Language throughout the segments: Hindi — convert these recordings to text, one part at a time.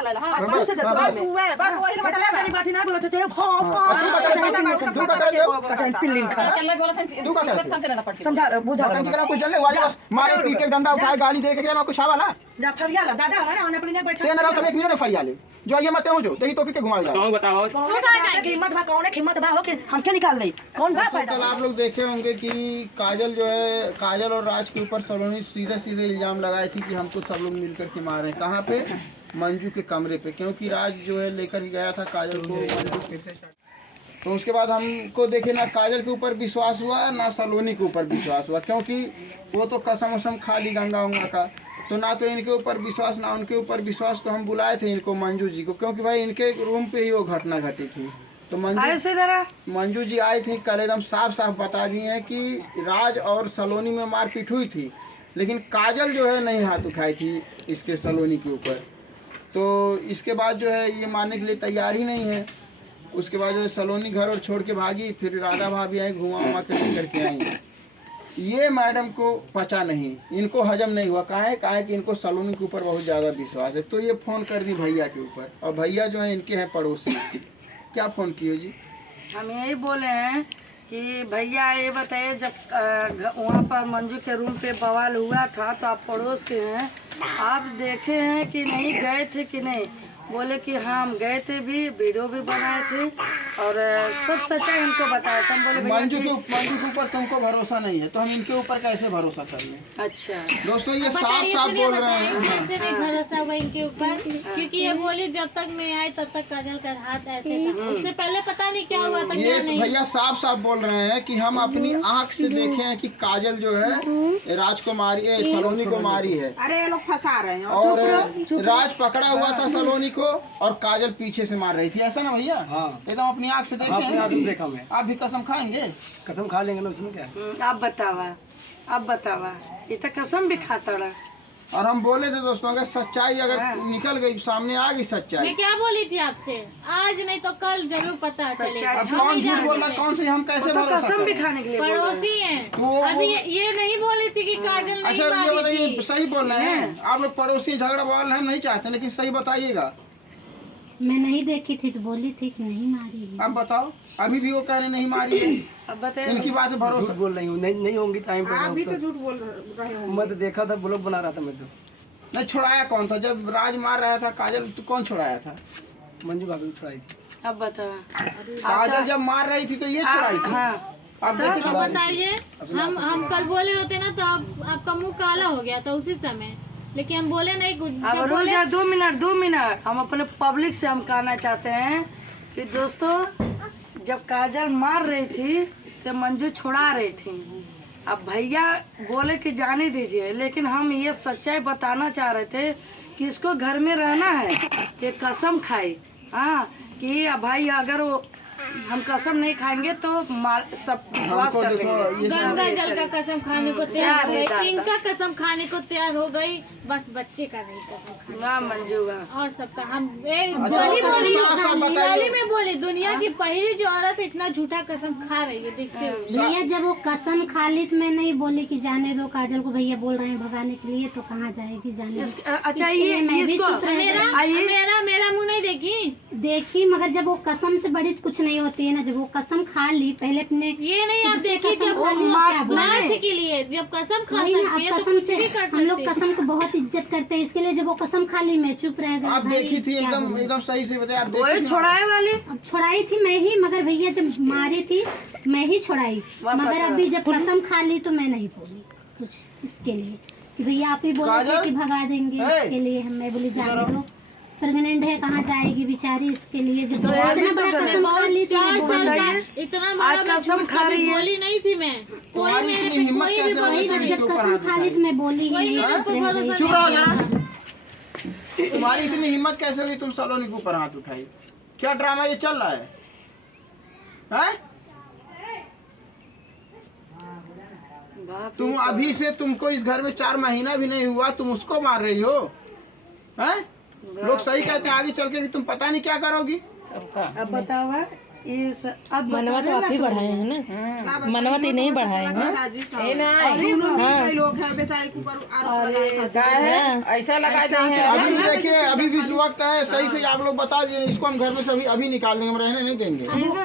ढला हां बस हुआ बस वही बटला मेरी बाटी ना बोलते थे भो तू का कर दो कटन पिल्लिन खा अकेले बोला था तू का कर समझा बुझा बटन की कुछ जलने वाली बस मारे पीटे डंडा उठाए गाली दे के ना कुछ आवा ना जा फरिया ला दादा हमारे आने पर नहीं बैठा ते ना रहो सब एक मिनट में फरिया ले जो ये मत हो जो तेही तो के घुमाएगा कौन बताओ कौन है कीमत बा कौन है कीमत बा हो के हम क्या निकाल ले कौन बा फायदा कल आप लोग देखे होंगे कि काजल जो है काजल और राज के ऊपर सलोनी सीधे सीधे इल्जाम लगाए थी कि हमको सब लोग मिलकर के मार रहे हैं। कहाँ पे? मंजू के कमरे पे, क्योंकि राज जो है लेकर गया था काजल को मंजू फिर से तो उसके बाद हमको देखे ना काजल के ऊपर विश्वास हुआ ना सलोनी के ऊपर विश्वास हुआ, क्योंकि वो तो कसम वसम खा ली गंगा उंगा का, तो ना तो इनके ऊपर विश्वास ना उनके ऊपर विश्वास। तो हम बुलाए थे इनको मंजू जी को, क्योंकि भाई इनके रूम पे ही वो घटना घटी थी। तो मंजू जी आए थे कल, एकदम साफ साफ बता दिए हैं कि राज और सलोनी में मारपीट हुई थी, लेकिन काजल जो है नहीं हाथ उठाई थी इसके सलोनी के ऊपर। तो इसके बाद जो है ये मानने के लिए तैयार ही नहीं है। उसके बाद जो है सलोनी घर और छोड़ के भागी, फिर राधा भाभी आई घुमा उमा करके आई। ये मैडम को पचा नहीं, इनको हजम नहीं हुआ। कहा है कि इनको सलोनी के ऊपर बहुत ज़्यादा विश्वास है। तो ये फ़ोन कर दी भैया के ऊपर, और भैया जो है इनके हैं पड़ोसी। क्या फ़ोन किए जी? हम यही बोले हैं कि भैया ये बताइए, जब वहाँ पर मंजू के रूम पे बवाल हुआ था तो आप पड़ोस के हैं, आप देखे हैं कि नहीं, गए थे कि नहीं? बोले कि हाँ हम गए थे, भी वीडियो भी बनाए थे और सब सच्चाई हमको बताया था। हम बोले मंजू के ऊपर तुमको भरोसा नहीं है तो हम इनके ऊपर कैसे भरोसा कर लें? अच्छा दोस्तों ये साफ साफ बोल रहे हैं। कैसे नहीं भरोसा हुआ इनके ऊपर, क्योंकि ये बोली जब तक मैं आई तब तक काजल का हाथ ऐसे था, उससे पहले पता नहीं क्या हुआ था। ये भैया साफ साफ बोल रहे हैं कि हम अपनी आँख से देखे हैं कि काजल जो है राज को मारी है, सलोनी को मारी है। अरे ये लोग फंसा रहे हैं और राज पकड़ा हुआ था सलोनी को और काजल पीछे से मार रही थी, ऐसा ना भैया? हाँ एकदम अपनी आँख से देखे हैं। देखा मैं। आप भी कसम खाएंगे? कसम खा लेंगे ना, उसमें क्या है? अब बतावा ये तो कसम भी खाता रहा। और हम बोले थे दोस्तों अगर सच्चाई अगर निकल गई सामने आ गई सच्चाई। मैं क्या बोली थी आपसे, आज नहीं तो कल जरूर पता चलेगा। अब कौन झूठ बोल रहा कौन से हम कैसे भरोसा कसम भी करें? खाने के लिए पड़ोसी हैं। अभी ये नहीं बोली थी कि काजल नहीं अच्छा ये मारी बताइए, थी। सही बोल रहे हैं आप लोग? पड़ोसी झगड़ा बवाल हम नहीं चाहते, लेकिन सही बताइएगा। मैं नहीं देखी थी तो बोली थी कि नहीं मारी है। अब बताओ, अभी भी वो कह रहे नहीं मारी है। अब बताइए, इनकी बात है भरोसा। झूठ बोल रही हूँ, नहीं होंगी टाइम पर। आप भी तो झूठ बोल रहे हो। मैं तो देखा था, ब्लॉग बना रहा था मैं तो। नहीं छुड़ाया कौन था जब राज मार रहा था काजल? तो कौन छुड़ाया था? मंजू भाभी को छुड़ाई थी। अब बताओ, काजल जब मार रही थी तो ये छुड़ाई थी। हाँ अब देखिए तो बताइए, हम कल बोले होते ना तो आपका मुंह काला हो गया था उसी समय, लेकिन हम बोले नहीं कुछ। अब रुक जा 2 मिनट। हम अपने पब्लिक से हम कहना चाहते हैं कि दोस्तों, जब काजल मार रही थी तो मंजू छुड़ा रही थी। अब भैया बोले कि जाने दीजिए, लेकिन हम ये सच्चाई बताना चाह रहे थे कि इसको घर में रहना है। ये कसम खाई, हाँ, कि भाई अगर वो हम कसम नहीं खाएंगे तो सब विश्वास कर लेंगे। गंगा जल का कसम खाने को तैयार हो गई, इनका कसम खाने को तैयार हो गई, बस बच्चे का नहीं कसम खाने। मंजू और सबका हम गली में बोली दुनिया की पहली जो औरत इतना झूठा कसम खा रही है देखते हुए। भैया जब वो कसम खा ली तो मैं नहीं बोली कि जाने दो काजल को, भैया बोल रहे हैं भगाने के लिए, तो कहाँ जाएगी जाने। अच्छा ये मेरा मुँह नहीं देखी, मगर जब वो कसम से बड़ी कुछ नहीं होती है ना। जब वो कसम खा ली पहले अपने, ये नहीं आप देखी जब स्वार्थ के लिए जब कसम खा सकती है तो कुछ भी कर सकती है। हम लोग कसम को बहुत इज्जत करते हैं, इसके लिए जब वो कसम खा ली मैं चुप रह गई। आप देखी थी एकदम सही से बताया। आप छुड़ाए वाली? अब छुड़ाई थी मैं ही, मगर भैया जब मारी थी मैं ही छुड़ाई, मगर अभी जब कसम खा ली तो मैं नहीं बोली कुछ इसके लिए कि भैया आप ही बोले थे कि भगा देंगे, इसके लिए मैं बोली जाने दो, प्रेग्नेंट है कहाँ जाएगी बेचारी, इसके लिए जब इतना बड़ा कसम खा ली तो इतना आज कसम खा रही है। बोली नहीं थी मैं, कोई मेरे पे कोई भी बोली जब कसम खा ली तो मैं बोली चुप रहो जरा। तुम्हारी इतनी हिम्मत कैसे हुई तुम सलोनी के ऊपर हाथ उठाई? क्या ड्रामा ये चल रहा है? तुम अभी से, तुमको इस घर में 4 महीना भी नहीं हुआ, तुम उसको मार रही हो? हैं? लोग सही कहते हैं आगे चल के तुम पता नहीं क्या करोगी। अब बताओ, अब मनवा तो आप ही बढ़ाए हैं ना, मनवा तो नहीं बढ़ाए हैं। लोग हैं बेचारे के ऊपर ऐसा लगाते हैं। अभी देखिए, अभी विश्वास वक्त है, सही से आप लोग बता दीजिए। इसको हम घर में सभी अभी निकाल देंगे, हम रहने नहीं देंगे।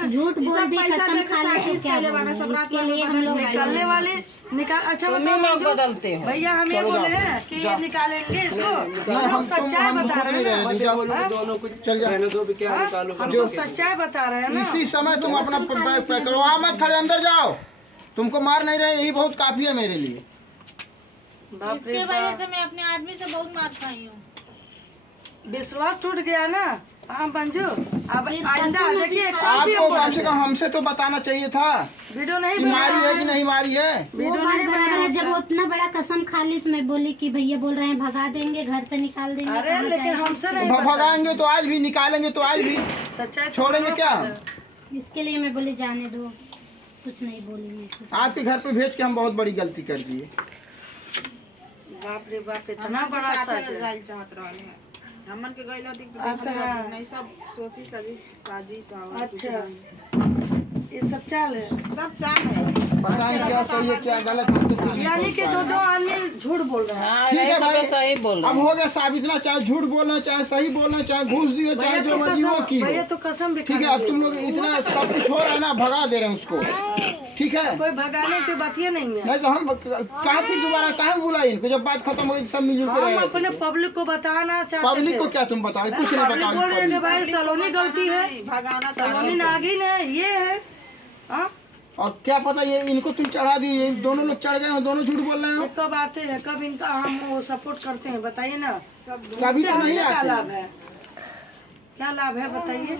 झूठ बोल दी, कसम खा ली तो क्या बोलेंगे? इसके लिए हम लोग निकालने वाले निकाल। अच्छा बदलते हो भैया, हम ये बोले हैं कि ये निकालेंगे इसको। हम लोग सच्चाई बता रहे हैं, दोनों को चल जा। रहने दो भी, क्या निकालो। हम तो सच्चाई बता रहे हैं ना। इसी समय तुम अपना बैग पैक करो, वहाँ मत खड़े, अंदर जाओ। तुमको मार नहीं रहे, यही बहुत काफी है मेरे लिए। बाप रे इसके वजह बाप, से मैं अपने आदमी से बहुत मार खाई हूँ। विश्वास टूट गया ना। हाँ मंजू, अब आइंदा देखिए आपको कम से कम हमसे तो बताना चाहिए था वीडियो नहीं कि मारी है कि नहीं मारी है। वो बात बराबर है। जब वो इतना बड़ा कसम खा ली तो मैं बोली कि भैया बोल रहे हैं भगा देंगे, घर से निकाल देंगे। अरे कहाँ लेकिन जाएंगे? हमसे नहीं भगाएंगे तो आज भी, निकालेंगे तो आज भी, सच्चाई छोड़ेंगे क्या? इसके लिए मैं बोली जाने दो, कुछ नहीं बोली मैं। आपके घर पे भेज के हम बहुत बड़ी गलती कर दिए। बाप रे बाप, इतना बड़ा सच है। हमन के गइल होती तो अच्छा। नहीं, सब सोची सजी साजिश और अच्छा, ये सब चाल है। सब चाल है। पता नहीं क्या सही है क्या गलत है, तो कुछ नहीं यानी कि पता। दो आदमी झूठ बोल रहे हैं। ठीक है भाई, सही बोल अब हो गया साबित ना, चाहे झूठ बोलना, चाहे सही बोलना, चाहे घूस दियो, चाहे जो मर्जी वो की हो। भैया तो कसम भी ठीक है, अब तुम लोग इतना सब कुछ हो रहा है ना, भगा दे रहे हैं उसको। ठीक है, कोई भगाने की बात ये नहीं है। नहीं तो हम कहाँ फिर दोबारा कहाँ बुलाए इनको? जब बात खत्म हो गई सब मिलजुल के हम रहे अपने पब्लिक को बताना चाहते थे। पब्लिक को क्या तुम बताओ? कुछ नहीं पब्लिक बोल रहे हैं कि बताओ। भाई सलोनी गलती है, भगाना सलोनी नागिन है, ये है। हाँ, और क्या पता ये इनको तुम चढ़ा दिए, ये दोनों लोग चढ़ गए हैं, दोनों झूठ बोल रहे ये हो। कब आते हैं, कब इनका हम वो सपोर्ट करते हैं बताइए ना। कभी तो नहीं क्या आते। लाभ है, क्या लाभ है बताइए?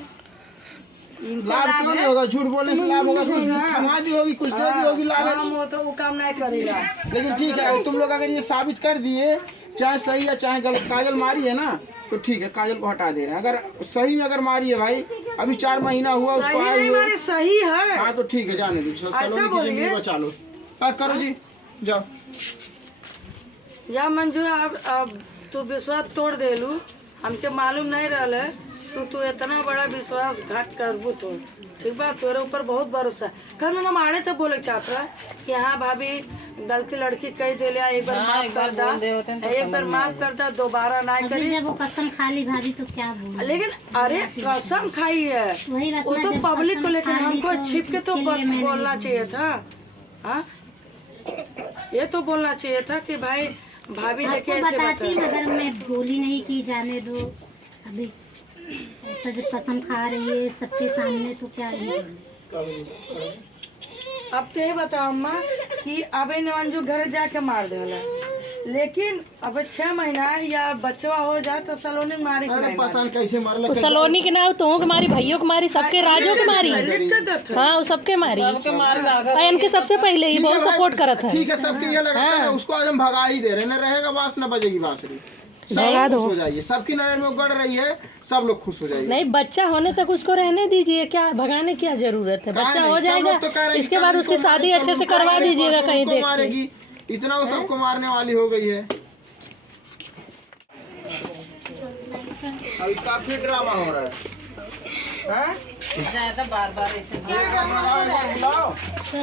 इनको लाभ क्यों नहीं होगा? झूठ बोलने से लाभ होगा, कुछ क्षमा भी होगी, कुछ देर भी होगी लाभ। हम वो तो वो काम नहीं करेगा। लेकिन ठीक है, तुम लोग अगर ये साबित कर दिए, चाहे सही है चाहे गलत, काजल मारी है ना तो ठीक है, काजल को हटा दे रहे हैं। अगर सही में अगर मारी है भाई, अभी 4 महीना हुआ उसको सही आए नहीं हुए। मारे, सही है। हाँ तो ठीक है, जाने दो, सलोनी की जिंदगी बचा लो। पैक करो जी, जाओ। या मंजू, अब तू विश्वास तोड़ देलू, हमके मालूम नहीं रहल है तू इतना बड़ा विश्वास घाट करबू तो। ठीक बा, तोरे ऊपर बहुत भरोसा है। कल हम आड़े तो बोले चाहत रहा कि हाँ भाभी गलती लड़की कह दे लिया, एक बार माफ कर दा, एक बार माफ कर दा, दोबारा ना अभी करी। जब वो कसम खा ली भाभी तो क्या बोले? लेकिन अरे कसम खाई है वही बात वो ना, तो जब पब्लिक को, कसम लेकिन खा ली हमको तो छिप के तो इसके लिए मैं बोलना नहीं चाहिए था। हाँ, ये तो बोलना चाहिए था कि भाई भाभी लेके आपको ऐसे बताती बता। मगर मैं बोली नहीं कि जाने दो। अभी ऐसा जब कसम खा रही है सबके सामने तो क्या ही बोले? अब तो ये बताओ अम्मा कि अब मंजू घर जाके मार देला, लेकिन अब 6 महीना या बचवा हो जाए तो सलोनी मारी अरे पता नहीं कैसे मारला। तो सलोनी के नाव तो के मारी, भैयों के मारी, सबके राजों के मारी। हाँ, वो सबके मारी। और इनके सबसे पहले ही बहुत सपोर्ट करा था। ठीक है, सबके ये लगा था ना, उसको आज हम भगा ही दे रहे हैं। न रहेगा बांस न बजेगी बांसुरी। सब भगा लोग दो। खुश हो जाइए, सबकी नजर में उगड़ रही है, सब लोग खुश हो जाइए। नहीं, बच्चा होने तक उसको रहने दीजिए, क्या भगाने की क्या जरूरत है? कहाँ बच्चा नहीं, हो सब लोग जाएगा, तो कह रहे हैं इसके कि बाद कल उसकी इसको शादी मारेगी, अच्छे से कल करवा इसको दीजिएगा मारेगी, कहीं उसको देख के। मारेगी, इतना वो सबको मारने वाली हो गई है। अभी काफी ड्रामा हो रहा है।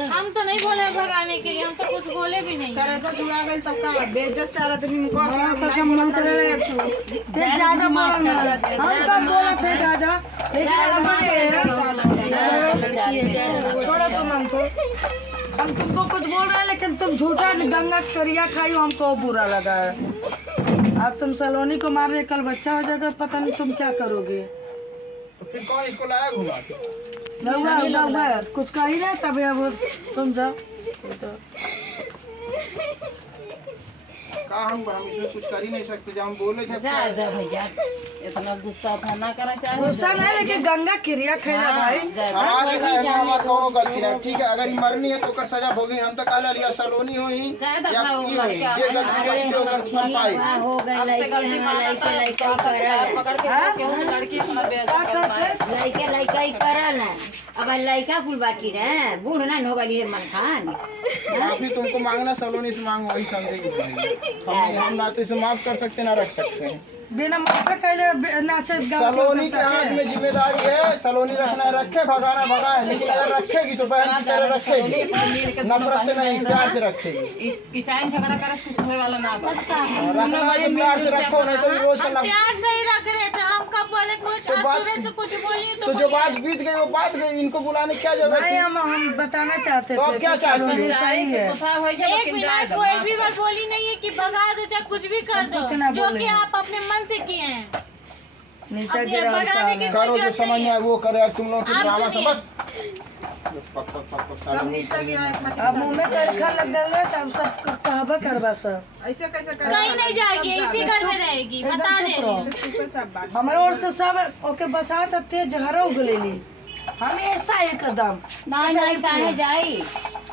हम तो नहीं बोले भगाने के लिए, हम तो कुछ बोले भी नहीं। करे तो जुड़ा गई तब का बेइज्जत चारा तो इनको ज्यादा बोल हम कब बोला थे ज्यादा, छोड़ो तुम हमको। हम तुमको कुछ बोल रहे हैं लेकिन तुम झूठा गंगा करिया खाई, हमको बुरा लगा है। अब तुम सलोनी को मार रहे, कल बच्चा हो जाएगा, पता नहीं तुम क्या करोगे। फिर कौन इसको लाया घुमा के? रहुआ कुछ कही ना, तब अब तुम जाओ। कहा हम इसमें कुछ कर ही नहीं सकते, जब हम बोले थे। भैया इतना गुस्सा था ना करना चाहिए। गुस्सा नहीं, लेकिन गंगा क्रिया खेला भाई। हाँ देखा है, हमारा कौनो गलती है। ठीक है, अगर ये मरनी है तो ओकर सजा भोगी। हम तो काला लिया सलोनी हो ही या की होई, जे गलती करी तो ओकर फल पाई। हो गए लड़का ही करल है। अब लड़का कुल बाकी रहे, बूढ़ ना हो गई है मन खान। माफी तुमको मांगना, सलोनी से मांग, वही समझेगी। हम ना तो इसे माफ कर सकते ना रख सकते हैं। बिना माफा कैले नाचे सलोनी के हाथ में जिम्मेदारी है, सलोनी रखना रखे, भगाना भगाए, लेकिन अगर रखेगी तो बहन की तरह रखेगी, नफरत से नहीं, प्यार से रखेगी। किचाइन झगड़ा करे कुछ होने वाला ना। रखना है तो प्यार से रखो, नहीं तो रोज का प्यार से ही रख रहे थे, बात सुबह से कुछ बोली तो जो बात बीत गई वो बात गई, इनको बुलाने क्या जरूरत नहीं, थी? हम बताना चाहते तो आप थे क्या कि चाहते सलोनी थे? सही है। एक मिनट को एक भी बार बोली नहीं है कि भगा दो चाहे कुछ भी कर दो, कुछ ना जो बोले। कि आप अपने मन से किए हैं। नीचे अपने गिरा भगाने की करो कोई जो जरूरत समझ नहीं में आए है। वो करे यार, तुम लोग की आप ड्रामा सुनिए। समझ। सब नीचे गिरा एक मत अब मुंह में करखा लग गया है, तब सब कहबा करवा सब। ऐसे कैसे कर कहीं नहीं जाएगी, इसी घर में रहेगी, बता दे रही हूँ। चुप चाप बात हमारे ओर से सब ओके बसात तेज झगड़ा उगलेली हमेशा एकदम नहीं नहीं काहे जाई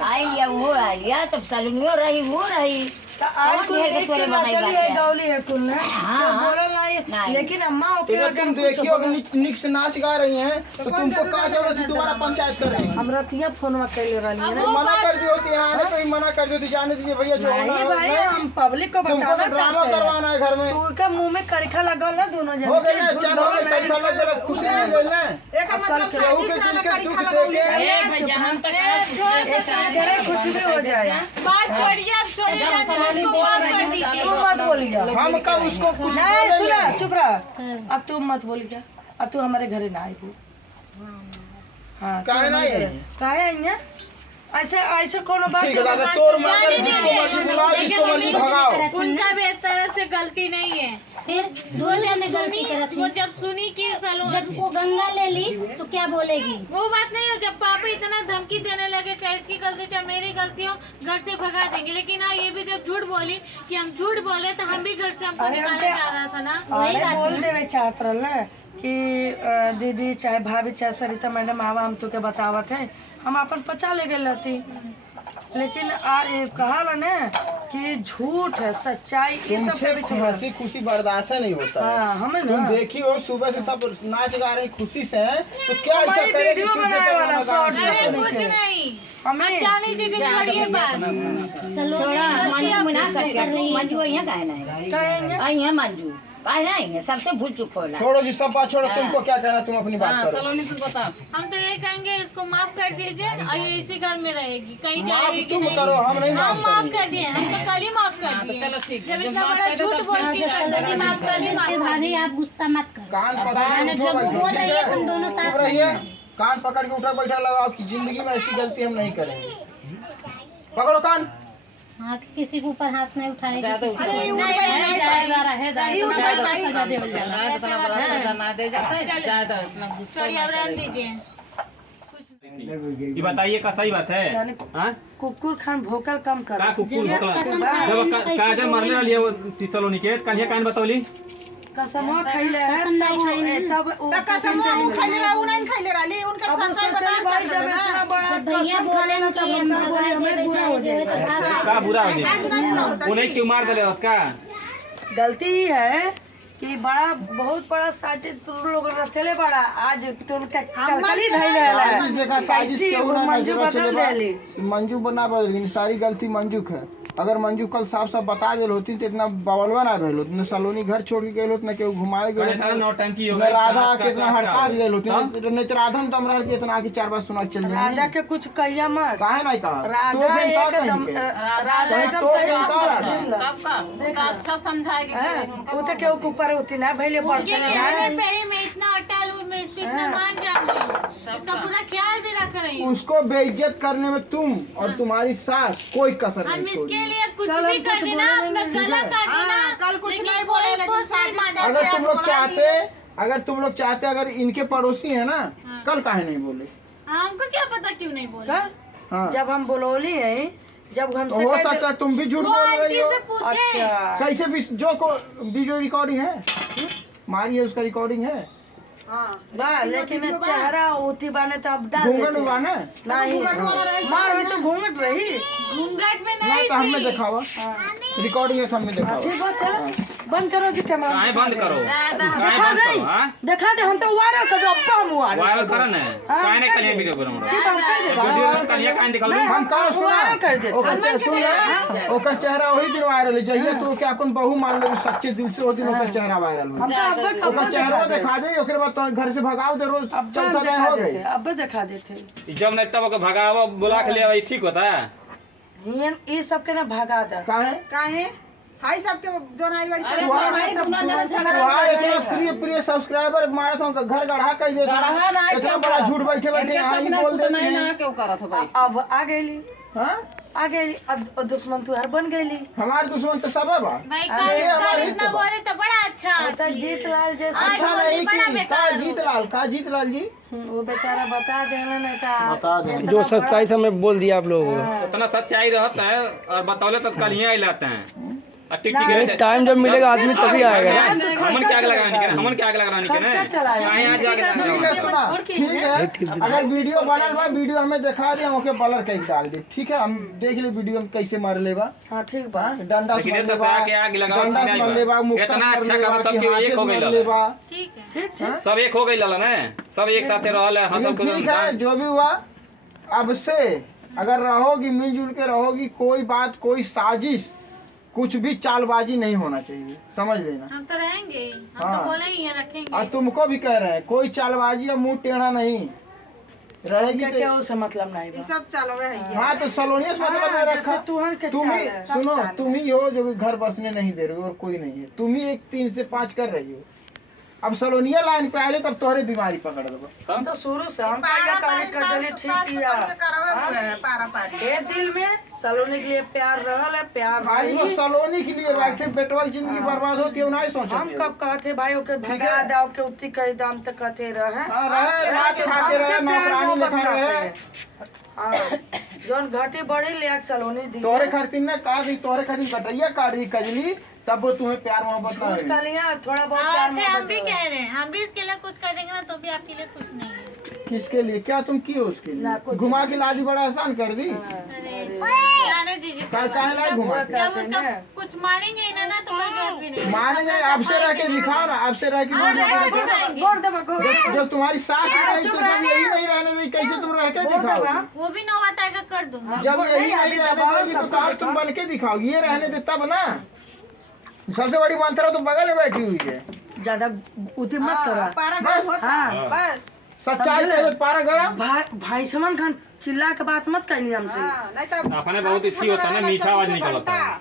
आई या वो आई या तब सलूनियो रही वो रही तो आज और कुल ढेर के एक तोरे के बनाई चली बात है है। गौली है कुल ने तो बोलल नहीं नहीं। लेकिन अम्मा ओके इधर अगर तुम कुछ देखियो बोलल- निक से नाच गा रही हैं तो तुमको क्या जरूरत है दोबारा पंचायत करे? हम रतिया फोनवा कैले रहनी है तो मना कर दियो थी, यहाँ आने पे ही मना कर दियो थी, जाने दीजिए भैया जो होना नहीं है भाई होना है। हम पब्लिक को तुमको बताना तो ड्रामा चाहते हैं करवाना है घर में। तू का मुंह में करखा लगल ना दोनों जन हो गए ना, झूठ चल हो बोल गए, रहे पैसा लग गया, खुशी मिल गई ना। एक मतलब केहू साजिश के ना दिल के करी दुख खा देख लगा तेरे कुछ भी हो जाए बात छोड़िए, अब छोड़िए, जाने इसको माफ कर दीजिए। तू मत बोलिएगा हम कब उसको कुछ नहीं सुना बोलेंगे? चुप रह अब तू मत बोलिएगा अब तू हमारे घरे ना आई तू हाँ काहे तू ना हमारे आई? घरे- काहे आई है ऐसे ऐसे कोनो बात ठीक है दादा, तोर मर्जी, जिसको मर्जी बुलाओ, जिसको मर्जी भगाओ। उनका भी एक तरह से गलती नहीं है। फिर वो दोनों जब ने गलती सुनी, करत वो है। जब सुनी कि सलोनी जब वो गंगा ले ली तो क्या बोलेगी? वो बात नहीं हो, जब पापा इतना धमकी देने लगे चाहे इसकी गलती चाहे मेरी गलती हो घर से भगा देंगे, लेकिन हाँ ये भी जब झूठ बोली कि हम झूठ बोले तो हम भी घर से हमको अरे हम निकाला क्या- जा रहा था ना। अरे बोल देवे चाहत रहल कि दीदी चाहे भाभी चाहे सरिता मैडम आवा हम तुके बतावत है हम अपन पचा ले गए रहती लेकिन कहा ना कि झूठ है सच्चाई ये सब तुमसे के बीच में हंसी खुशी बर्दाश्त नहीं होता है। हाँ हमें तुम ना देखी हो सुबह से सब नाच गा रही खुशी से हैं, तो क्या ऐसा हमारी करे कि वीडियो फिर से बनाने वाला सलमान शॉर्ट्स खान अरे से- कुछ नहीं, हमें जाने दीजिए, छोड़िए बात। मंजू में ना करके मंजू यहाँ काहे नहीं कहेंगे आई है मंजू काहे नहीं सबसे भूल चुप होला छोड़ो जी सब बात छोड़ो, तुमको क्या कहना, तुम अपनी बात करो। हम तो ये कहेंगे इसको माफ कर दीजिए और ये इसी घर में रहेगी, कहीं माफ जाएगी कि तुम नहीं। करो, हम नहीं हम माफ माफ करेंगे। कर दिए, हम तो कल ही माफ कर दिए। जब इतना बड़ा झूठ बोल के सलोनी माफ कल ही माफ कर भाभी दिए। आप गुस्सा मत करो। कान पकड़ के उठो जब वो बोल रही है हम दोनों चुप साथ रहिए, कान पकड़ के उठा बैठा लगाओ कि जिंदगी में ऐसी गलती हम नहीं करेंगे। पकड़ो कान। हाँ कि किसी के ऊपर हाथ नहीं उठाएगी। अरे ये उठ गई नहीं पाई। ये उठ गई पाई। छोड़िए, अब रहने दीजिए। ये बताइए का सही बात है यानी हाँ? कुकुर खान भोकल कम कर का कुकुर जब भोकला कसम जब खाई काजल मारने वाली है वो सलोनी के कल कान बतौली कसमवा खैले है कसम नहीं खाई है। तब तो कसम वो खाइले रहा, वो नहीं खाइले रहा, ले उनका अब सच्चाई सोचले बता भाई जब इतना बड़ा जब भैया कसम बोले खाएला कि तब हम उनका बोली भगा हमें बुरा हो देवे जाएगा तो भाग का बुरा हो आज नहीं जाए पूरा होता। उन्हें क्यों मार दले का गलती ही है कि बड़ा बहुत बड़ा साजिश तुम लोग चले बड़ा आज तुम कलकली धैले साजिश देखा, साजिश कैसी क्यों ना मंजू जगह चले बदल देली बा। मंजू बना बदल, सारी गलती मंजू है। अगर मंजू कल साफ साफ बता दिल होती तो इतना बवलवा ना भेल होती, न सलोनी घर छोड़ के गए होती, न केहू घुमाए गए सारा नौटंकी हो न गई, राधा का- के इतना का- हड़का का- गए होती, नहीं तो राधा ने तो हमरा के इतना आके 4 बार सुना के चल राधा जाए। के कुछ कहिया मत काहे नहीं कहा? राधा तो फिर का एकदम कहीं के? राधा कहीं एकदम तो सही फिर का राधा? अच्छा समझाएगी। वो तो केहू के ऊपर होती ना भैले मुझे परसों कहने पे ही मैं इतना अटल हूँ, मैं इसको इतना मान जान रही हूँ, इसका पूरा ख्याल भी रख रही हूँ। उसको बेइज्जत करने में तुम और तुम्हारी सास कोई कसर हम नहीं छोड़ी। इसके लिए कुछ कल भी हम कर कुछ देना, बोले अपना नहीं, गला काट हाँ, देना, कल कुछ लेकिन नहीं कोई बोले, लेकिन पोस्ट नहीं साजिश माना। अगर आज तुम लोग बोला चाहते अगर इनके पड़ोसी है ना, कल काहे नहीं बोले? हमको क्या पता क्यों नहीं बोला। हाँ, जब हम बोलोली हैं जब तो हमसे हो कह सकता है तुम भी झूठ वो बोल आंटी रही हो। से पूछे। अच्छा कैसे भी जो को वीडियो रिकॉर्डिंग है मारी है, उसका रिकॉर्डिंग है। हाँ। वाह लेकिन चेहरा होती बाने तो अब डाल घूंघट देते हुआ ना, नहीं मार हुई तो घूंघट रही घूंघट में ना नहीं तो हमने थी। देखा हुआ रिकॉर्डिंग है तो हमने देखा हुआ। ठीक है चलो बंद करो जी कैमरा काहे बंद करो काहे दिखा बंद दे करो हाँ दिखा दे हम तो वायरल कर दो अब्बा हम वायरल करो ना काहे नहीं कलिया वीडियो बनाओ ठीक है हम कर दे वीडियो कलिया काहे दिखाओ हम कर सुना वायरल कर देते ओकर चेहरा वही दिन वायरल है जहिया तू के अपन बहू मान ले सच्चे दिल से, वो दिन ओकर चेहरा वायरल हो। हम तो अब्बा ओकर चेहरा दिखा दे, ओकरे बाद तो घर से भगाओ दे, रोज अब्बा चलता हम गए दिखा हो गए। देते अब्बा दिखा देते जब नहीं तब भगावा बुला के ले ठीक होता है हियन ये सब के ना भगा दे काहे? काहे? हाई सबके जो नाई वाली तुम्हारे इतना प्रिय प्रिय सब्सक्राइबर मारा था उनका घर गढ़ा कर दे इतना बड़ा झूठ बैठे बैठे यहाँ ही बोल देते हैं। अब आ गई हाँ आ गई अब दुश्मन तू हर बन गई। हमारे दुश्मन तो सब है बा भाई कल इतना बोले तो बड़ा अच्छा तो जीत लाल जैसा अच्छा नहीं की का जीत लाल जी वो बेचारा बता देना नहीं था बता दे जो सच्चाई था मैं बोल दिया आप लोगों को। उतना सच्चाई रहता है और बतौले तो कल ही लाते हैं टिक टाइम जब मिलेगा आदमी तभी आएगा। हमन क्या आग लगाने के हमन क्या आग लगाने के ना कहीं आज आगे ठीक है सुना ठीक है अगर वीडियो बनल बा वीडियो हमें दिखा दे हमके ब्लर कैसे डाल दे ठीक है हम देख ले वीडियो में कैसे मार लेबा। हाँ ठीक बा डंडा से मार लेबा आग लगाओ डंडा से मार लेबा मुक्का इतना से अच्छा मार कहा लेबा, सबके हाथ एक से हो मार गई लेबा। ठीक है ठीक सब एक हो गई लाला ना सब एक साथ रहल है लेकिन सब ठीक है जो भी हुआ अब से अगर रहोगी मिलजुल के रहोगी कोई बात कोई साजिश कुछ भी चालबाजी नहीं होना चाहिए समझ लेना। हम तो रहेंगे हम हाँ। तो बोले ही है रखेंगे। और तुमको भी कह रहे हैं कोई चालबाजी या मुंह टेढ़ा नहीं रहेगी क्या तो क्या उससे मतलब नहीं बा। सब चलो है हाँ तो सलोनिया से मतलब हाँ, में जैसे रखा तुहर के तुम ही चाल है। सुनो तुम ही हो जो घर बसने नहीं दे रहे हो और कोई नहीं है तुम ही एक 3 से 5 कर रही हो। अब सलोनिया लाइन पे आए तब तोहरे बीमारी पकड़ दो। हम तो शुरू से हम क्या काम कर चले ठीक किया एक दिल में सलोनी के लिए प्यार रहल है प्यार खाली वो नहीं। सलोनी के लिए बैठे बेटवा की जिंदगी बर्बाद होती है नहीं हम सोचते कब कहते भाई ओके भगा दाव के उतनी कई दाम तक कहते रहे हाँ रहे रात खा के रहे नौकरानी लिखा रहे हाँ जोन घटी बड़ी ले सलोनी दी तोरे खातिर ना काट दी तोरे खातिर कटैया काट दी कजली तब वो तुम्हें प्यार मोहब्बत ना कुछ है। कर लिया थोड़ा बहुत प्यार ऐसे हम मोहब्बत भी हो। कह रहे हैं हम भी इसके लिए कुछ कर देंगे ना तो भी आपके लिए कुछ नहीं है। किसके लिए क्या तुम किए उसके ना, लिए कुछ घुमा के लाजी बड़ा आसान कर दी जाने दीजिए काहे लाए घुमा के जब उसका कुछ मानेंगे ही ना तो कोई जवाब भी नहीं। मानेंगे आपसे रह के दिखाओ ना आपसे रह के दिखाओ। गोड़ दबा गोड़ जब तुम्हारी सास रही तो जब यही नहीं रहने दी कैसे तुम रह के दिखाओ। वो भी ना होता है कर दूंगा। जब यही नहीं रहने देगी तो काश तुम बन के दिखाओ ये रहने दे तब ना। सबसे बड़ी मंत्रा तो बगल में बैठी हुई है ज्यादा उती मत करा बस हाँ बस सच्चाई पे पारा गरम भाई समान खान चिल्ला के बात मत करिए हमसे नहीं तो अपने बहुत इच्छी होता है ना मीठा आवाज निकलता है।